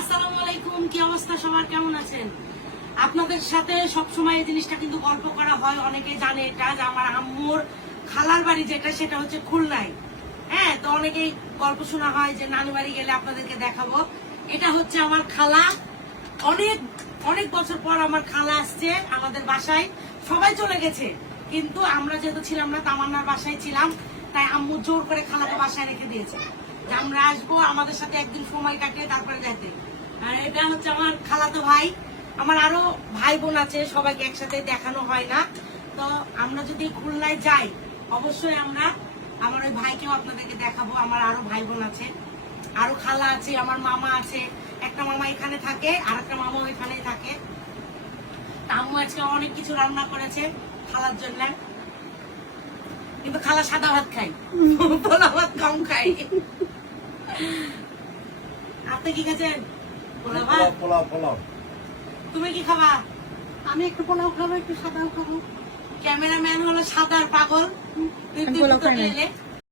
আসসালামু আলাইকুম। কি অবস্থা সবার, কেমন আছেন? আপনাদের সাথে সবসময় এই জিনিসটা কিন্তু গল্প করা হয়, অনেকে জানে এটা যে আমার আম্মুর খালার বাড়ি যেটা সেটা হচ্ছে খুলনায়। হ্যাঁ, তো অনেকেই গল্প শোনা হয় যে নানু বাড়ি গেলে আপনাদেরকে দেখাবো। এটা হচ্ছে আমার খালা। অনেক অনেক বছর পর আমার খালা আসছে আমাদের বাসায়। সবাই চলে গেছে, কিন্তু আমরা যেহেতু ছিলাম না, তামান্নার বাসায় ছিলাম, তাই আম্মু জোর করে খালাকে বাসায় রেখে দিয়েছে যে আমরা আসবো, আমাদের সাথে একদিন সময় কাটিয়ে তারপরে যেতে। আর এটা হচ্ছে আমার খালাতো ভাই। আমার আরো ভাই বোন আছে, সবাইকে একসাথে দেখানো হয় না। তো আমরা যদি খুলনায় যাই, অবশ্যই আমরা আমার ওই ভাইকেও আপনাদেরকে দেখাবো। আমার আরো ভাই বোন আছে, আরো খালা আছে, আমার মামা আছে। একটা মামা এখানে থাকে, আর একটা মামাও এখানেই থাকে। আম্মু আজকে অনেক কিছু রান্না করেছে খালার জন্য, কিন্তু খালা সাদা ভাত খাই, পোলা ভাত কম খাই। আপনি কি খাচ্ছেন? পোলা ভাত। পোলাও। তুমি কি খাবা? আমি একটু পোলাও খাবো, একটু সাদাও খাবো। ক্যামেরাম্যান হলো সাদার পাগল, তুই পোলাও খাই না। এলে